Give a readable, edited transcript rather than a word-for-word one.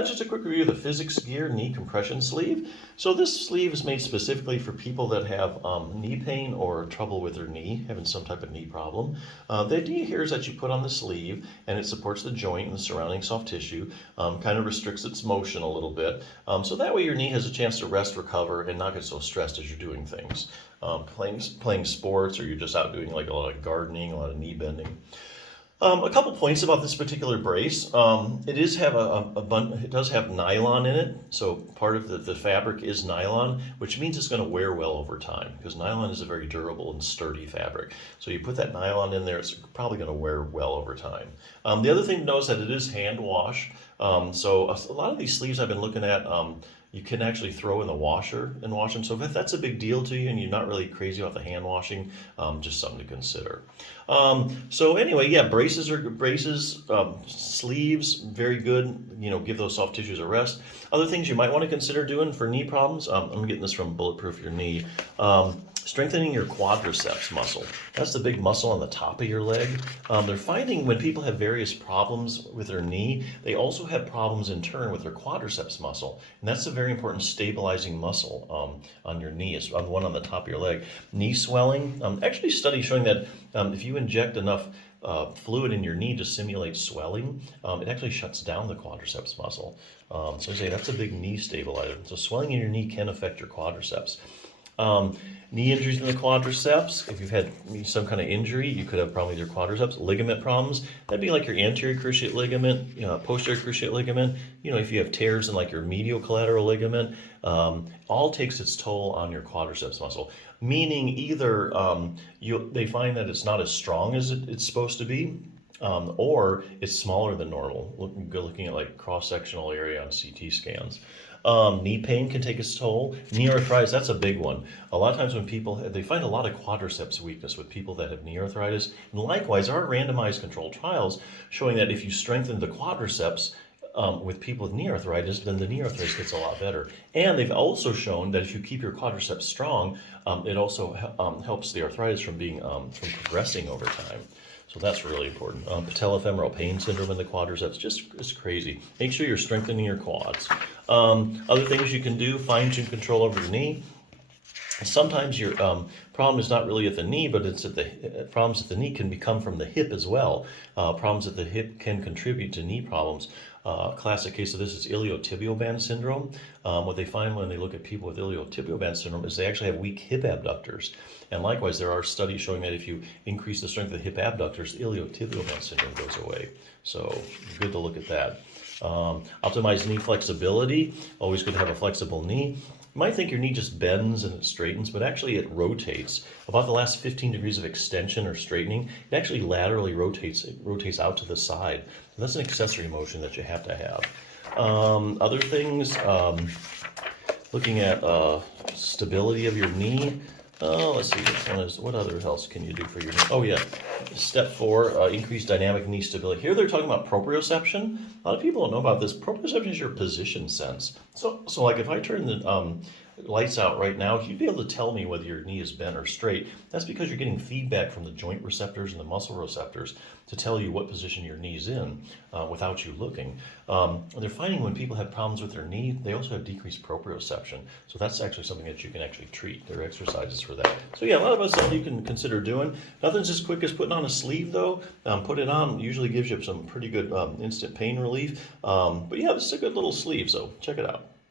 Yeah, just a quick review of the Physix Gear Knee Compression Sleeve. So this sleeve is made specifically for people that have knee pain or trouble with their knee, having some type of knee problem. The idea here is that you put on the sleeve and it supports the joint and the surrounding soft tissue, kind of restricts its motion a little bit. So that way your knee has a chance to rest, recover, and not get so stressed as you're doing things. Playing sports, or you're just out doing like a lot of gardening, a lot of knee bending. A couple points about this particular brace. It does have nylon in it, so part of the fabric is nylon, which means it's going to wear well over time because nylon is a very durable and sturdy fabric. So you put that nylon in there, it's probably going to wear well over time. The other thing to note is that it is hand wash. So a lot of these sleeves I've been looking at, you can actually throw in the washer and wash them. So if that's a big deal to you and you're not really crazy about the hand washing, just something to consider. So anyway, yeah, braces, sleeves, very good. You know, give those soft tissues a rest. Other things you might want to consider doing for knee problems. I'm getting this from Bulletproof Your Knee. Strengthening your quadriceps muscle. That's the big muscle on the top of your leg. They're finding when people have various problems with their knee, they also have problems in turn with their quadriceps muscle. And that's a very important stabilizing muscle on your knee. It's on the one on the top of your leg. Knee swelling. Actually, studies showing that if you inject enough fluid in your knee to simulate swelling, it actually shuts down the quadriceps muscle. So I say that's a big knee stabilizer. So swelling in your knee can affect your quadriceps. Knee injuries in the quadriceps. If you've had some kind of injury, you could have problems with your quadriceps. Ligament problems. That'd be like your anterior cruciate ligament, posterior cruciate ligament. You know, if you have tears in like your medial collateral ligament, all takes its toll on your quadriceps muscle. Meaning either they find that it's not as strong as it's supposed to be, or it's smaller than normal. Looking at like cross-sectional area on CT scans. Knee pain can take its toll. Knee arthritis, that's a big one. A lot of times when they find a lot of quadriceps weakness with people that have knee arthritis. And likewise, there are randomized controlled trials showing that if you strengthen the quadriceps with people with knee arthritis, then the knee arthritis gets a lot better. And they've also shown that if you keep your quadriceps strong, it also helps the arthritis from from progressing over time. So that's really important. Patellofemoral pain syndrome in the quadriceps, it's crazy. Make sure you're strengthening your quads. Other things you can do, fine-tune control over your knee. Sometimes your problem is not really at the knee, but it's problems at the knee can become from the hip as well. Problems at the hip can contribute to knee problems. Classic case of this is iliotibial band syndrome. What they find when they look at people with iliotibial band syndrome is they actually have weak hip abductors. And likewise, there are studies showing that if you increase the strength of the hip abductors, iliotibial band syndrome goes away. So good to look at that. Optimize knee flexibility. Always good to have a flexible knee. You might think your knee just bends and it straightens, but actually it rotates. About the last 15 degrees of extension or straightening, it actually laterally rotates. It rotates out to the side. So that's an accessory motion that you have to have. Other things, looking at stability of your knee. Let's see, what other else can you do for your knee? Oh yeah, step 4, increase dynamic knee stability. Here they're talking about proprioception. A lot of people don't know about this. Proprioception is your position sense. So like if I turn the lights out right now, you'd be able to tell me whether your knee is bent or straight. That's because you're getting feedback from the joint receptors and the muscle receptors to tell you what position your knee's in without you looking. They're finding when people have problems with their knee, they also have decreased proprioception. So that's actually something that you can actually treat. There are exercises for that. So yeah, a lot of us stuff you can consider doing. Nothing's as quick as putting on a sleeve though. Put it on usually gives you some pretty good instant pain relief. But yeah, this is a good little sleeve, so check it out.